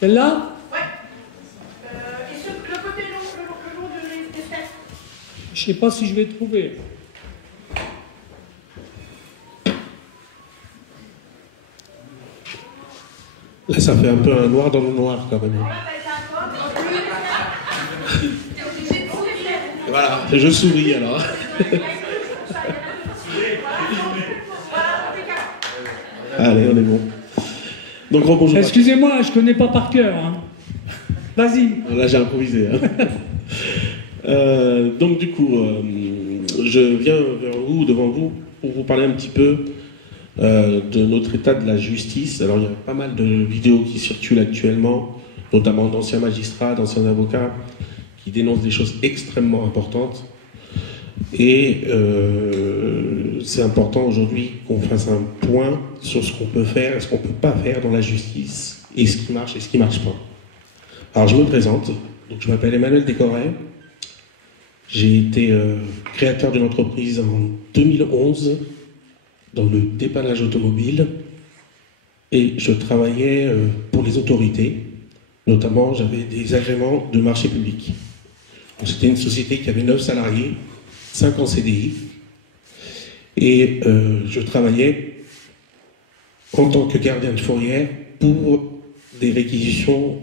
Celle-là? Ouais. Et le côté long des steps. Je sais pas si je vais trouver. Là, ça fait un peu un noir dans le noir, quand même. Voilà, je souris, alors. Allez, on est bon. Donc, rebonjour. Excusez-moi, je connais pas par cœur. Hein. Vas-y. Là, j'ai improvisé. Hein. Donc, du coup, je viens vers vous, devant vous, pour vous parler un petit peu de notre état de la justice. Alors, il y a pas mal de vidéos qui circulent actuellement, notamment d'anciens magistrats, d'anciens avocats, qui dénoncent des choses extrêmement importantes. Et c'est important aujourd'hui qu'on fasse un point sur ce qu'on peut faire et ce qu'on ne peut pas faire dans la justice, et ce qui marche et ce qui ne marche pas. Alors, je me présente. Donc, je m'appelle Emmanuel Descorrets. J'ai été créateur d'une entreprise en 2011 dans le dépannage automobile, et je travaillais pour les autorités. Notamment, j'avais des agréments de marché public. C'était une société qui avait 9 salariés, 5 en CDI, et je travaillais en tant que gardien de fourrière pour des réquisitions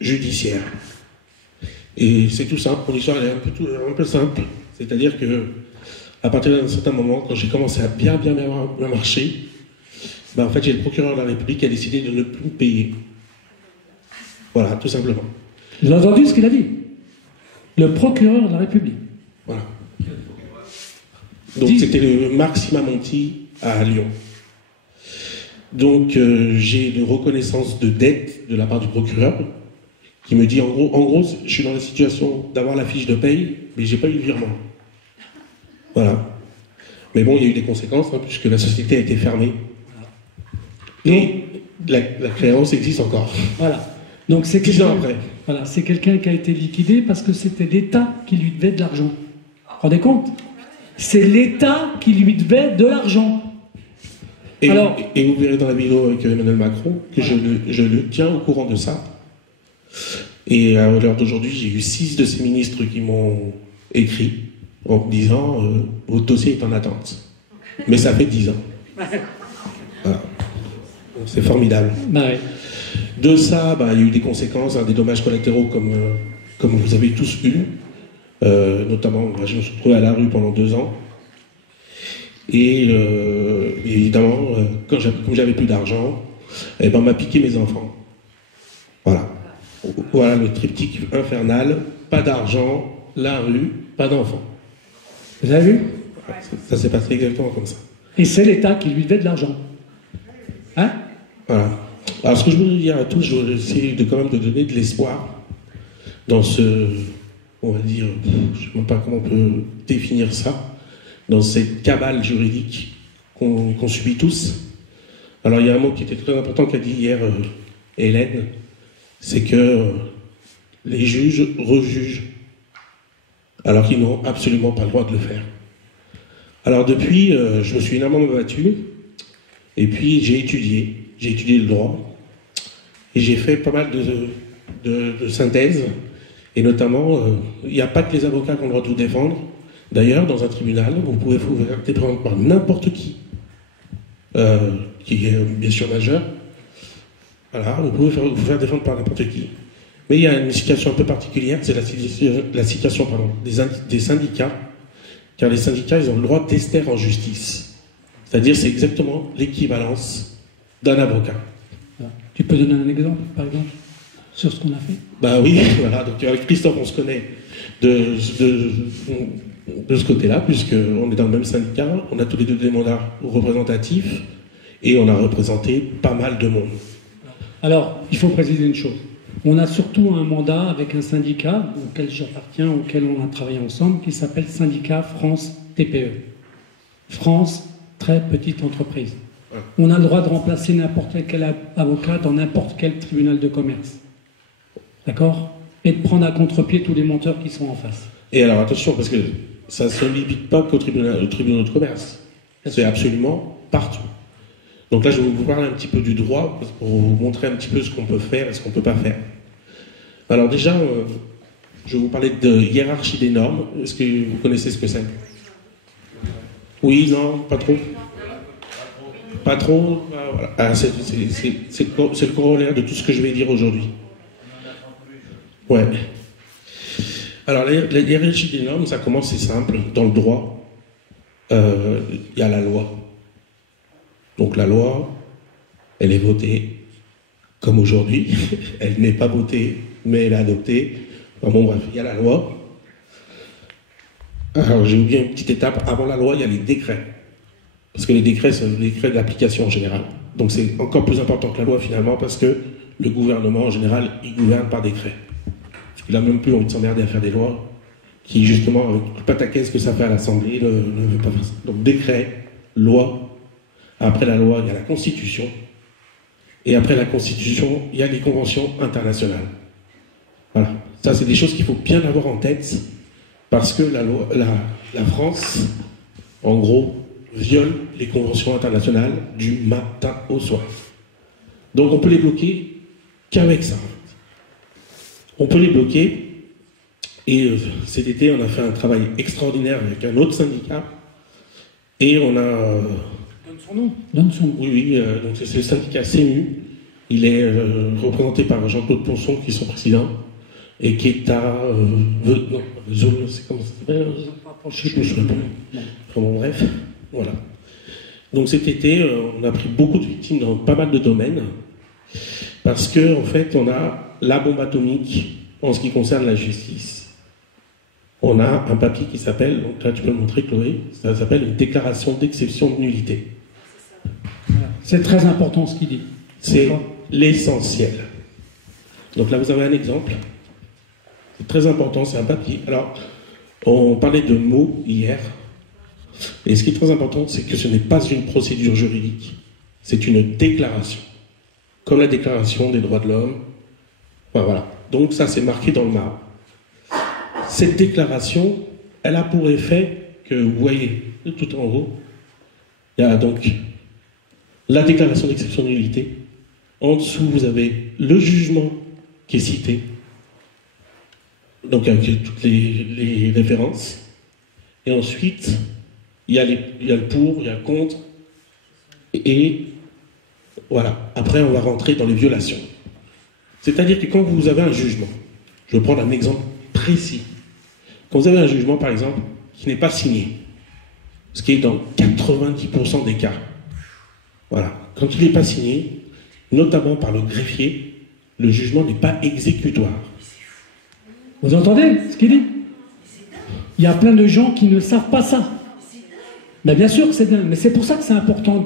judiciaires. Et c'est tout simple, mon histoire elle est un peu simple, c'est-à-dire que à partir d'un certain moment, quand j'ai commencé à bien marcher, en fait j'ai le procureur de la République qui a décidé de ne plus me payer. Voilà, tout simplement. Vous avez entendu ce qu'il a dit? Le procureur de la République. Voilà. Donc c'était le Marc Simamonti à Lyon. Donc j'ai une reconnaissance de dette de la part du procureur qui me dit en gros, je suis dans la situation d'avoir la fiche de paye, mais j'ai pas eu le virement. Voilà. Mais bon, il y a eu des conséquences, hein, puisque la société a été fermée. Et la créance existe encore. Voilà. Donc c'est 10 ans après. Voilà, c'est quelqu'un qui a été liquidé parce que c'était l'État qui lui devait de l'argent. Vous vous rendez compte? C'est l'État qui lui devait de l'argent. Et vous verrez dans la vidéo avec Emmanuel Macron que je le tiens au courant de ça. Et à l'heure d'aujourd'hui, j'ai eu 6 de ces ministres qui m'ont écrit en me disant votre dossier est en attente. Mais ça fait 10 ans. Voilà. C'est formidable. Bah oui. De ça, il y a eu des conséquences, des dommages collatéraux comme vous avez tous eu. Notamment, je me suis retrouvé à la rue pendant 2 ans. Et évidemment, comme j'avais plus d'argent, on m'a piqué mes enfants. Voilà. Voilà le triptyque infernal. Pas d'argent, la rue, pas d'enfants. Vous avez vu? Ça s'est passé exactement comme ça. Et c'est l'État qui lui devait de l'argent. Hein? Voilà. Alors ce que je veux dire à tous, je vais essayer quand même de donner de l'espoir dans ce, on va dire, je ne sais même pas comment on peut définir ça, dans cette cabale juridique qu'on subit tous. Alors il y a un mot qui était très important qu'a dit hier Hélène, c'est que les juges rejugent, alors qu'ils n'ont absolument pas le droit de le faire. Alors depuis, je me suis énormément battu, et puis j'ai étudié le droit, et j'ai fait pas mal de synthèses, et notamment, il n'y a pas que les avocats qui ont le droit de vous défendre. D'ailleurs, dans un tribunal, vous pouvez vous faire défendre par n'importe qui est bien sûr majeur. Voilà, vous pouvez vous faire défendre par n'importe qui. Mais il y a une situation un peu particulière, c'est la situation des syndicats, car les syndicats, ils ont le droit d'ester en justice. C'est-à-dire, c'est exactement l'équivalence d'un avocat. Tu peux donner un exemple, par exemple, sur ce qu'on a fait? Bah oui, voilà. Donc avec Christophe, on se connaît de ce côté-là, puisqu'on est dans le même syndicat, on a tous les deux des mandats représentatifs, et on a représenté pas mal de monde. Alors, il faut préciser une chose. On a surtout un mandat avec un syndicat auquel j'appartiens, auquel on a travaillé ensemble, qui s'appelle Syndicat France TPE. France, très petite entreprise. Ouais. On a le droit de remplacer n'importe quel avocat dans n'importe quel tribunal de commerce. D'accord? Et de prendre à contre-pied tous les menteurs qui sont en face. Et alors attention, parce que ça ne se limite pas qu'au tribunal de commerce. C'est absolument partout. Donc là, je vais vous parler un petit peu du droit, pour vous montrer un petit peu ce qu'on peut faire et ce qu'on ne peut pas faire. Alors déjà, je vais vous parler de hiérarchie des normes. Est-ce que vous connaissez ce que c'est? Oui, non, pas trop? Pas trop? Voilà. Ah, c'est le corollaire de tout ce que je vais dire aujourd'hui. Ouais. Alors, la hiérarchie des normes, ça commence, c'est simple. Dans le droit, il y a la loi. Donc la loi, elle est votée, comme aujourd'hui. Elle n'est pas votée, mais elle est adoptée. Enfin, bon, bref, il y a la loi. Alors, j'ai oublié une petite étape. Avant la loi, il y a les décrets. Parce que les décrets, c'est les décrets d'application en général. Donc c'est encore plus important que la loi, finalement, parce que le gouvernement, en général, il gouverne par décret. Il n'a même plus envie de s'emmerder à faire des lois qui, justement, avec le pataquès que ça fait à l'Assemblée, ne veut pas faire ça. Donc décret, loi. Après la loi, il y a la Constitution. Et après la Constitution, il y a les conventions internationales. Voilà. Ça, c'est des choses qu'il faut bien avoir en tête, parce que la France, en gros, viole les conventions internationales du matin au soir. Donc on peut les bloquer qu'avec ça. On peut les bloquer, et cet été, on a fait un travail extraordinaire avec un autre syndicat, et on a... Donne son nom. Oui, donc c'est le syndicat CEMU. Il est représenté par Jean-Claude Ponson, qui est son président, et qui est à... Zone, c'est comment ça s'appelle? Je ne me souviens plus. Enfin, bon, bref, voilà. Donc cet été, on a pris beaucoup de victimes dans pas mal de domaines, parce que en fait, on a la bombe atomique en ce qui concerne la justice. On a un papier qui s'appelle, donc là tu peux le montrer Chloé, ça s'appelle une déclaration d'exception de nullité. C'est très important ce qu'il dit. C'est l'essentiel. Donc là vous avez un exemple. C'est très important, c'est un papier. Alors, on parlait de mots hier. Et ce qui est très important, c'est que ce n'est pas une procédure juridique. C'est une déclaration. Comme la déclaration des droits de l'homme. Enfin, voilà. Donc ça, c'est marqué dans le marbre. Cette déclaration, elle a pour effet que, vous voyez, tout en haut, il y a donc la déclaration d'exception de nullité. En dessous, vous avez le jugement qui est cité. Donc avec toutes les références. Et ensuite, il y a le pour, il y a le contre. Et voilà. Après, on va rentrer dans les violations. C'est-à-dire que quand vous avez un jugement, je vais prendre un exemple précis. Quand vous avez un jugement, par exemple, qui n'est pas signé, ce qui est dans 90% des cas, voilà. Quand il n'est pas signé, notamment par le greffier, le jugement n'est pas exécutoire. Vous entendez ce qu'il dit? Il y a plein de gens qui ne savent pas ça. Mais bien sûr que c'est dingue, mais c'est pour ça que c'est important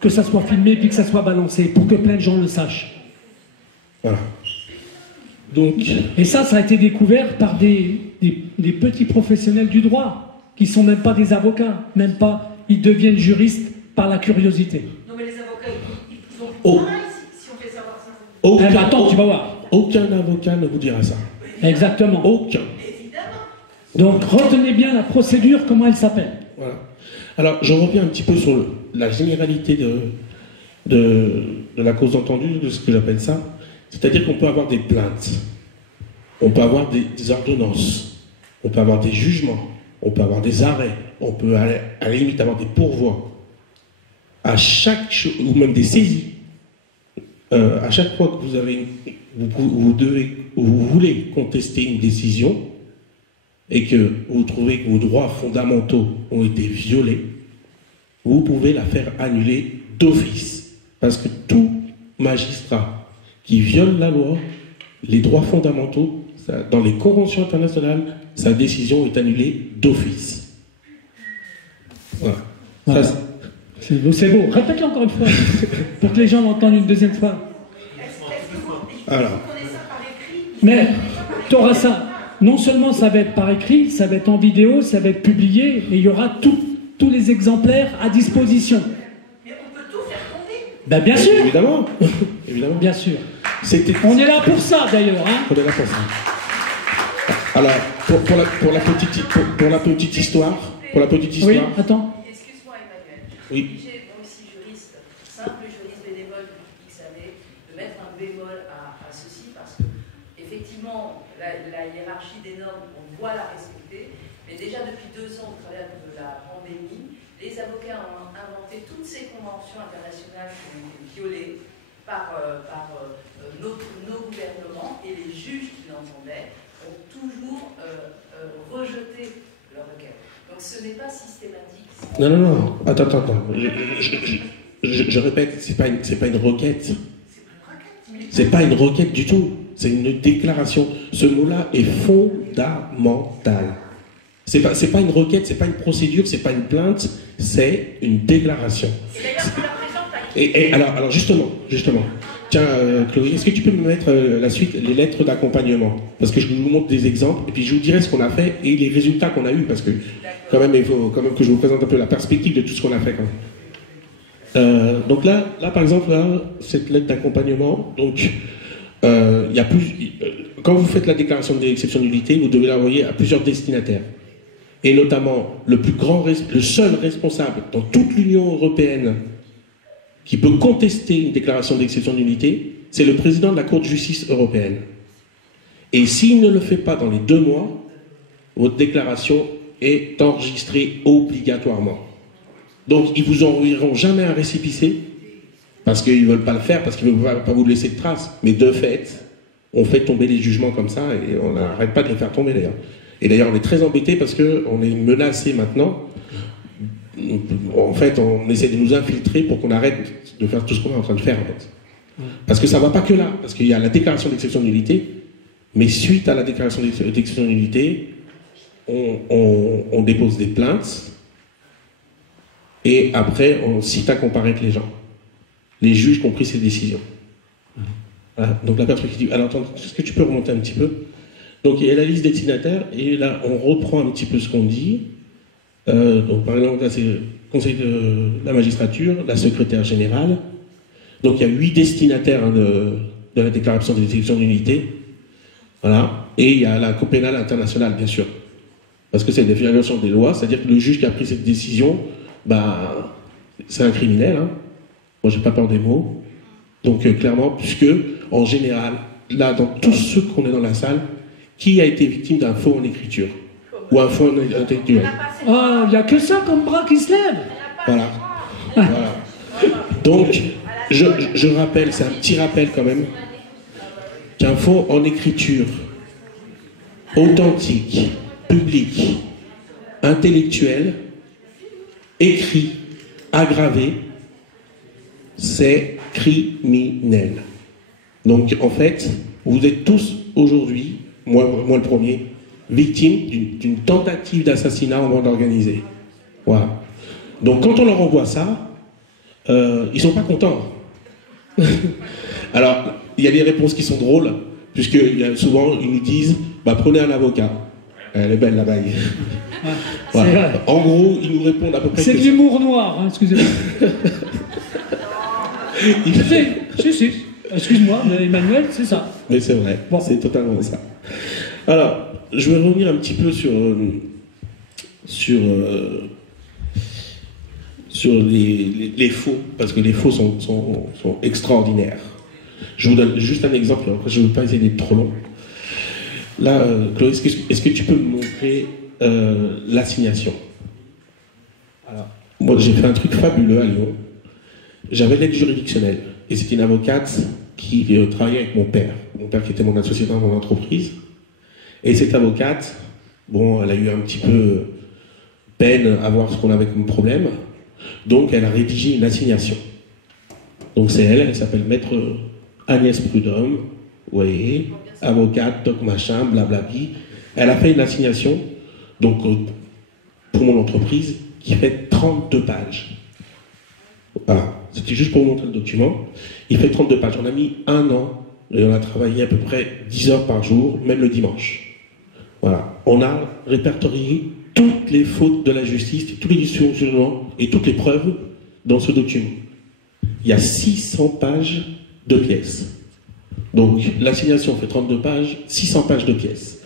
que ça soit filmé et que ça soit balancé, pour que plein de gens le sachent. Voilà. Donc... Et ça a été découvert par des petits professionnels du droit, qui ne sont même pas des avocats, même pas, ils deviennent juristes par la curiosité. Non mais les avocats, ils sont pareils si on fait savoir ça. Attends, tu vas voir. Aucun avocat ne vous dira ça. Exactement. Aucun. Évidemment. Donc retenez bien la procédure, comment elle s'appelle. Voilà. Alors, je reviens un petit peu sur la généralité de la cause entendue, de ce que j'appelle ça. C'est-à-dire qu'on peut avoir des plaintes, on peut avoir des ordonnances, on peut avoir des jugements, on peut avoir des arrêts, on peut à la limite avoir des pourvois. À chaque chose, ou même des saisies. À chaque fois que vous voulez contester une décision et que vous trouvez que vos droits fondamentaux ont été violés, vous pouvez la faire annuler d'office. Parce que tout magistrat qui viole la loi, les droits fondamentaux, dans les conventions internationales, sa décision est annulée d'office. Voilà. Voilà. C'est beau. Répète-le encore une fois, pour que les gens l'entendent une deuxième fois. Alors. Mais tu auras ça. Non seulement ça va être par écrit, ça va être en vidéo, ça va être publié, et il y aura tous les exemplaires à disposition. Mais on peut tout faire tomber. Ben bien sûr. Évidemment. Évidemment. Bien sûr. On est là pour ça d'ailleurs. Hein. On est là pour ça. Alors, pour la petite histoire. Oui, attends. Excuse-moi Emmanuel. Oui. J'ai aussi juriste, tout ça. effectivement, la hiérarchie des normes, on doit la respecter, mais déjà depuis 2 ans, au travers de la pandémie, les avocats ont inventé toutes ces conventions internationales qui ont été violées par nos gouvernements, et les juges qui l'entendaient ont toujours rejeté leur requête. Donc ce n'est pas systématique. Non. Attends. Je répète, c'est pas une requête. C'est pas une requête du tout. C'est une déclaration. Ce mot-là est fondamental. C'est pas une requête, c'est pas une procédure, c'est pas une plainte, c'est une déclaration. Et d'ailleurs, tu la présentes à qui? Alors justement. Tiens, Chloé, est-ce que tu peux me mettre la suite, les lettres d'accompagnement? Parce que je vous montre des exemples, et puis je vous dirai ce qu'on a fait et les résultats qu'on a eus, parce que quand même, il faut quand même que je vous présente un peu la perspective de tout ce qu'on a fait quand même. Donc là, par exemple, cette lettre d'accompagnement, donc il y a quand vous faites la déclaration d'exceptionnalité, vous devez l'envoyer à plusieurs destinataires. Et notamment, le seul responsable dans toute l'Union européenne qui peut contester une déclaration d'exception d'unité, c'est le président de la Cour de justice européenne. Et s'il ne le fait pas dans les 2 mois, votre déclaration est enregistrée obligatoirement. Donc, ils vous enverront jamais un récépissé, parce qu'ils ne veulent pas le faire, parce qu'ils ne veulent pas vous laisser de traces. Mais de fait, on fait tomber les jugements comme ça, et on n'arrête pas de les faire tomber d'ailleurs. Et d'ailleurs, on est très embêtés parce qu'on est menacé maintenant. En fait, on essaie de nous infiltrer pour qu'on arrête de faire tout ce qu'on est en train de faire, en fait. Parce que ça ne va pas que là, parce qu'il y a la déclaration d'exception d'unité, mais suite à la déclaration d'exception d'unité, on dépose des plaintes, et après, on cite à comparaître les gens. Les juges qui ont pris ces décisions. Voilà. Donc la perspective. Alors attends, est-ce que tu peux remonter un petit peu? Donc il y a la liste des destinataires, et là, on reprend un petit peu ce qu'on dit. Donc par exemple, là, c'est le Conseil de la magistrature, la secrétaire générale. Donc il y a 8 destinataires de la déclaration des exceptions d'unité. Voilà. Et il y a la Cour pénale internationale, bien sûr. Parce que c'est une violation des lois, c'est-à-dire que le juge qui a pris cette décision, c'est un criminel. Hein. Moi, j'ai pas peur des mots. Donc clairement, puisque, en général, là, dans tous ceux qu'on est dans la salle, qui a été victime d'un faux en écriture? Ou un faux intellectuel? Ah, il n'y a que ça comme bras qui se lève. Voilà. Donc, je rappelle, c'est un petit rappel quand même, qu'un faux en écriture authentique, public, intellectuel, écrit, aggravé, c'est criminel. Donc, en fait, vous êtes tous aujourd'hui, moi le premier, victimes d'une tentative d'assassinat en bande organisée. Voilà. Donc quand on leur envoie ça, ils sont pas contents. Alors, il y a des réponses qui sont drôles, puisque souvent ils nous disent, prenez un avocat. Elle est belle la bague. Voilà. En gros, ils nous répondent à peu près. C'est de l'humour noir, hein, excusez-moi. Si. Excuse-moi, mais Emmanuel, c'est ça. Mais c'est vrai, bon. C'est totalement ça. Alors, je vais revenir un petit peu sur les faux, parce que les faux sont extraordinaires. Je vous donne juste un exemple, après je ne veux pas essayer d'être trop long. Là, Chloé, est-ce que tu peux me montrer l'assignation? Alors, moi, j'ai fait un truc fabuleux à Lyon. J'avais l'aide juridictionnelle, et c'était une avocate qui travaillait avec mon père qui était mon associé dans mon entreprise. Et cette avocate, elle a eu un petit peu peine à voir ce qu'on avait comme problème, donc elle a rédigé une assignation. Donc c'est elle s'appelle Maître Agnès Prudhomme, vous voyez, avocate, doc machin, blablabli. Elle a fait une assignation, donc pour mon entreprise, qui fait 32 pages. Voilà, c'était juste pour vous montrer le document. Il fait 32 pages. On a mis 1 an, et on a travaillé à peu près 10 heures par jour, même le dimanche. Voilà. On a répertorié toutes les fautes de la justice, tous les dysfonctionnements et toutes les preuves dans ce document. Il y a 600 pages de pièces. Donc, l'assignation fait 32 pages, 600 pages de pièces.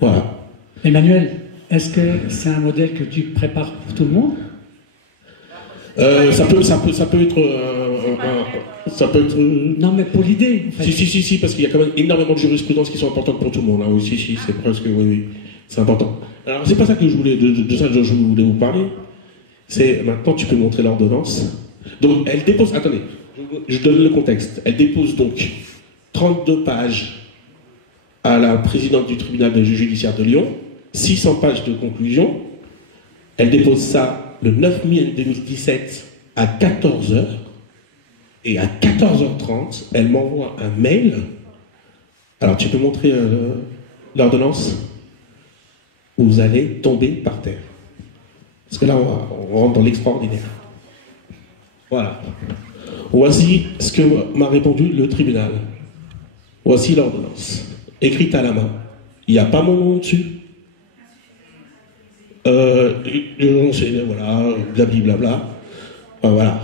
Voilà. Emmanuel, est-ce que c'est un modèle que tu prépares pour tout le monde? Ça peut être... ça peut être... Non, mais pour l'idée, en fait. Si, parce qu'il y a quand même énormément de jurisprudence qui sont importantes pour tout le monde. Hein. Oui, si, c'est presque... Oui, c'est important. Alors, c'est pas ça que je voulais... De ça, je voulais vous parler. C'est... Maintenant, tu peux montrer l'ordonnance. Donc, elle dépose... Attendez, je donne le contexte. Elle dépose donc 32 pages à la présidente du tribunal judiciaire de Lyon, 600 pages de conclusion. Elle dépose ça le 9 mai 2017 à 14h. Et à 14h30, elle m'envoie un mail. Alors, tu peux montrer l'ordonnance? Vous allez tomber par terre. Parce que là, on rentre dans l'extraordinaire. Voilà. Voici ce que m'a répondu le tribunal. Voici l'ordonnance. Écrite à la main. Il n'y a pas mon nom dessus. Voilà, blablabla. Voilà.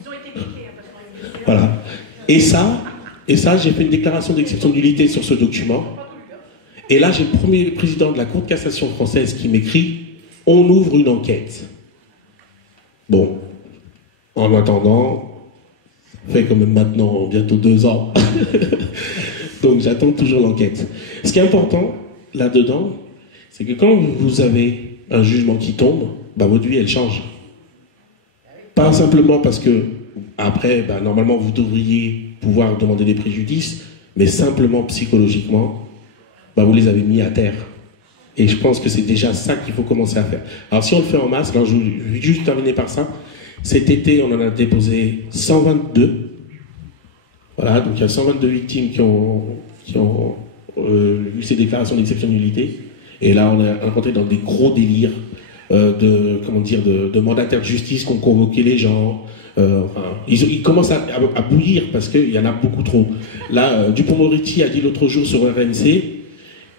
Ils ont été piqués, parce qu'on Voilà. Et ça, j'ai fait une déclaration d'exception de nullité sur ce document. Et là, j'ai le premier président de la Cour de cassation française qui m'écrit « On ouvre une enquête ». Bon. En attendant, ça fait quand même maintenant bientôt 2 ans. Donc j'attends toujours l'enquête. Ce qui est important là-dedans, c'est que quand vous avez un jugement qui tombe, bah, votre vie, elle change. Pas simplement parce que, après, bah, normalement, vous devriez pouvoir demander des préjudices, mais simplement psychologiquement, bah, vous les avez mis à terre. Et je pense que c'est déjà ça qu'il faut commencer à faire. Alors si on le fait en masse, alors je vais juste terminer par ça. Cet été, on en a déposé 122. Voilà, donc il y a 122 victimes qui ont eu ces déclarations d'exception de nullité. Et là, on est rentré dans des gros délires de mandataires de justice qui ont convoqué les gens. Ils commencent à bouillir parce qu'il y en a beaucoup trop. Là, Dupond-Moretti a dit l'autre jour sur RMC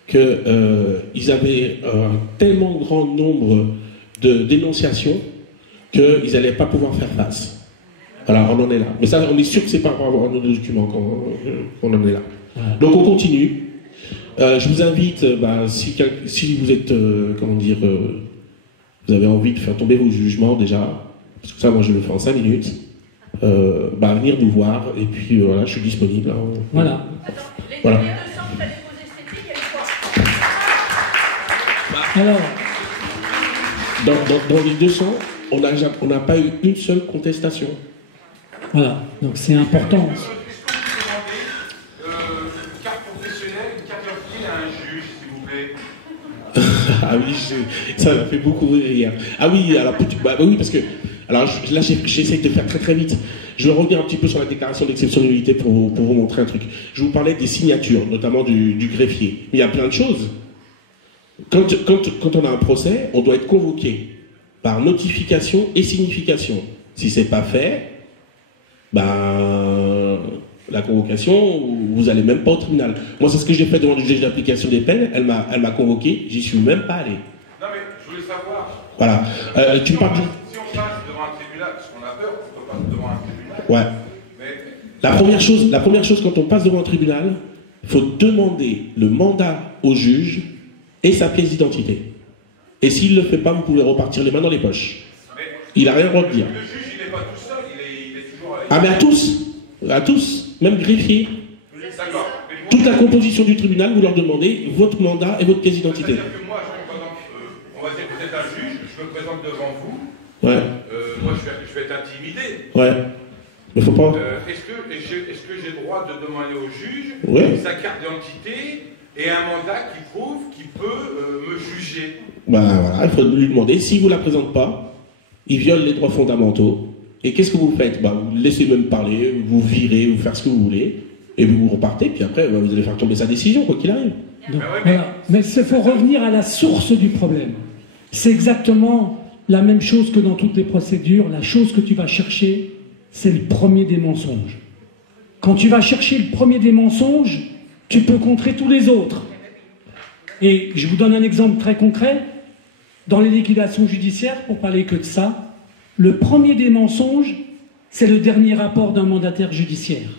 qu'ils avaient un tellement grand nombre de dénonciations qu'ils n'allaient pas pouvoir faire face. Voilà, on en est là. Mais ça, on est sûr que c'est par rapport à nos documents qu'on en est là. Donc on continue. Je vous invite, si vous êtes, vous avez envie de faire tomber vos jugements déjà, parce que ça, moi je le fais en 5 minutes, venir nous voir, et puis voilà, je suis disponible. Hein. Voilà. Attends, les Voilà. 200 que tu as déposés cet été, il y a eu quoi? Alors, dans les 200, on n'a pas eu une seule contestation. Voilà, donc c'est important. Est-ce que vous pouvez demander une carte professionnelle, une carte d'identité à un juge, s'il vous plaît? Ah oui, ça m'a fait beaucoup rire. Ah oui, alors, oui, parce que alors, là, j'essaie de faire très très vite. Je vais revenir un petit peu sur la déclaration d'exception de nullité pour vous montrer un truc. Je vous parlais des signatures, notamment du greffier. Mais il y a plein de choses. Quand on a un procès, on doit être convoqué par notification et signification. Si c'est pas fait, la convocation, vous n'allez même pas au tribunal. Moi, c'est ce que j'ai fait devant le juge d'application des peines. Elle m'a convoqué, j'y suis même pas allé. Non, mais je voulais savoir. Voilà. Tu me parles Si on passe devant un tribunal, parce qu'on a peur, on passe devant un tribunal. Ouais. Mais La première chose, quand on passe devant un tribunal, il faut demander le mandat au juge et sa pièce d'identité. Et s'il ne le fait pas, vous pouvez repartir les mains dans les poches. Il n'a rien le droit de dire. le juge, il n'est pas tout seul, il est toujours. Ah, mais à tous, même greffier. D'accord. Toute la composition du tribunal, vous leur demandez votre mandat et votre pièce d'identité. C'est-à-dire que moi, par exemple, on va dire que vous êtes un juge, je me présente devant vous. Ouais. Moi, je vais être intimidé. Ouais. Mais faut pas. Est-ce que j'ai le droit de demander au juge Ouais. sa carte d'identité et un mandat qui prouve qu'il peut me juger? Voilà, il faut lui demander. S'il ne vous la présente pas, il viole les droits fondamentaux. Et qu'est-ce que vous faites? Vous laissez même parler, vous virez, vous faites ce que vous voulez, et vous repartez, puis après, vous allez faire tomber sa décision, quoi qu'il arrive. Donc, voilà. Mais il faut revenir à la source du problème. C'est exactement la même chose que dans toutes les procédures. La chose que tu vas chercher, c'est le premier des mensonges. Quand tu vas chercher le premier des mensonges, tu peux contrer tous les autres. Et je vous donne un exemple très concret. Dans les liquidations judiciaires, pour parler que de ça, le premier des mensonges, c'est le dernier rapport d'un mandataire judiciaire.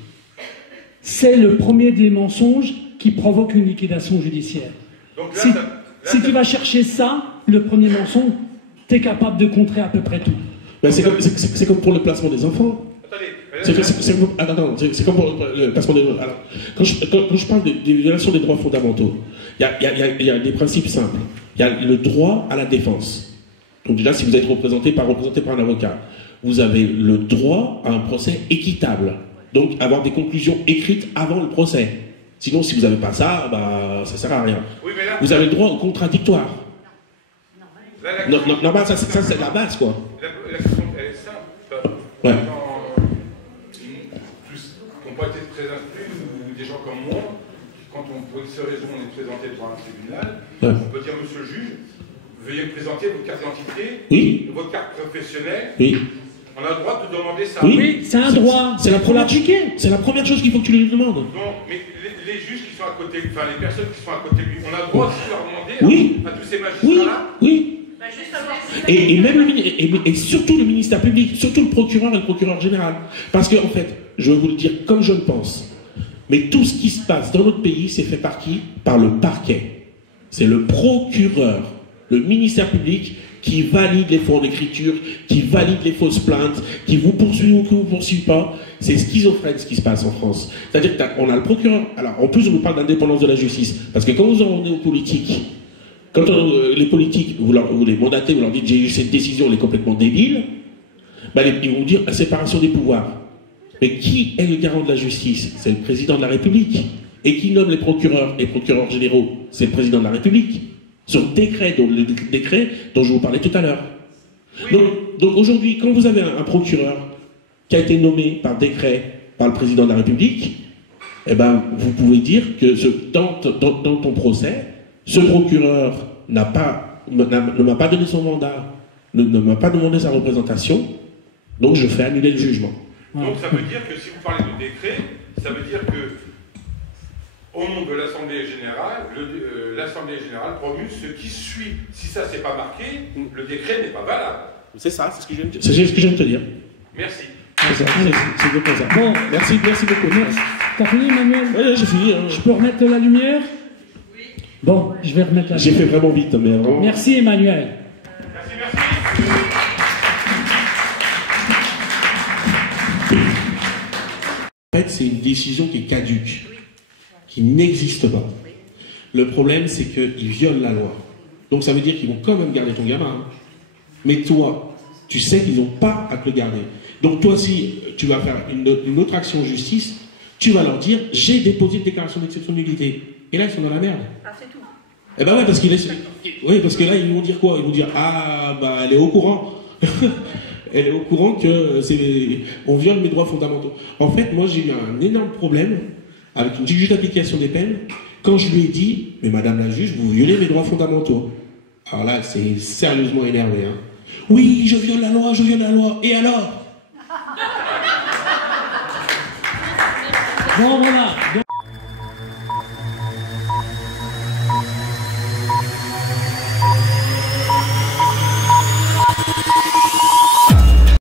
C'est le premier des mensonges qui provoque une liquidation judiciaire. Donc là, Si tu vas chercher ça, le premier mensonge, tu es capable de contrer à peu près tout. Ben, c'est comme pour le placement des enfants. Attendez, C'est comme pour le placement des enfants. Alors, quand je parle des violations des droits fondamentaux, il y a des principes simples. Il y a le droit à la défense. Donc déjà, si vous êtes représenté par un avocat, vous avez le droit à un procès équitable. Donc avoir des conclusions écrites avant le procès. Sinon, si vous n'avez pas ça, bah, ça ne sert à rien. Oui, mais là, vous avez le droit au contradictoire. Normal, ça c'est la base, quoi. La question, elle est simple. Ouais. Tous, qui n'ont pas été très instruits, ou des gens comme moi, quand pour X raison on est présenté devant un tribunal, on peut dire, monsieur le juge, veuillez me présenter votre carte d'identité, votre carte professionnelle. Oui. On a le droit de demander ça. Oui, c'est un droit. C'est la première chose qu'il faut que tu lui demandes. Non, mais les juges qui sont à côté, enfin les personnes qui sont à côté de lui, on a le droit aussi de leur demander à tous ces magistrats-là. Oui. Et surtout le ministère public, surtout le procureur et le procureur général. Parce que, en fait, je vais vous le dire comme je le pense, mais tout ce qui se passe dans notre pays, c'est fait par qui? Par le parquet. C'est le procureur, le ministère public qui valide les fautes d'écriture, qui valide les fausses plaintes, qui vous poursuit ou qui ne vous poursuit pas. C'est schizophrène ce qui se passe en France. C'est-à-dire qu'on a le procureur. Alors, en plus, on nous parle d'indépendance de la justice. Parce que quand vous en revenez aux politiques, quand les politiques, vous les mandatez, vous leur dites j'ai eu cette décision, elle est complètement débile, ben, ils vont vous dire la séparation des pouvoirs. Mais qui est le garant de la justice? C'est le président de la République. Et qui nomme les procureurs et procureurs généraux? C'est le président de la République. Sur le décret dont je vous parlais tout à l'heure. Oui. Donc aujourd'hui, quand vous avez un procureur qui a été nommé par décret par le président de la République, eh ben, vous pouvez dire que dans ton procès, ce procureur ne m'a pas donné son mandat, ne m'a pas demandé sa représentation, donc je fais annuler le jugement. Donc ça veut dire que si vous parlez de décret, ça veut dire que au nom de l'Assemblée générale, l'Assemblée générale promulgue ce qui suit. Si ça c'est pas marqué, le décret n'est pas valable. C'est ça, c'est ce que je viens de dire. C'est ce que je viens de te dire. Merci. C'est ça. Bon, merci beaucoup. Merci. T'as fini, Emmanuel? Oui, j'ai fini. Je peux remettre la lumière? Oui. Bon, je vais remettre la lumière. J'ai fait vraiment vite, mais vraiment... Merci, Emmanuel. Merci. En fait, c'est une décision qui est caduque, qui n'existe pas. Le problème, c'est qu'ils violent la loi. Donc ça veut dire qu'ils vont quand même garder ton gamin. Hein. Mais toi, tu sais qu'ils n'ont pas à te le garder. Donc toi, si tu vas faire une autre action en justice, tu vas leur dire, j'ai déposé une déclaration d'exceptionnalité. Et là, ils sont dans la merde. Ah, c'est tout. Eh ben ouais, parce que là, ils vont dire quoi? Ils vont dire, ah, bah, elle est au courant. Elle est au courant que on viole mes droits fondamentaux. En fait, moi, j'ai eu un énorme problème avec une juge d'application des peines quand je lui ai dit, mais madame la juge, vous violez mes droits fondamentaux. Alors là, c'est sérieusement énervé. Hein. Oui, je viole la loi, et alors? Bon, voilà.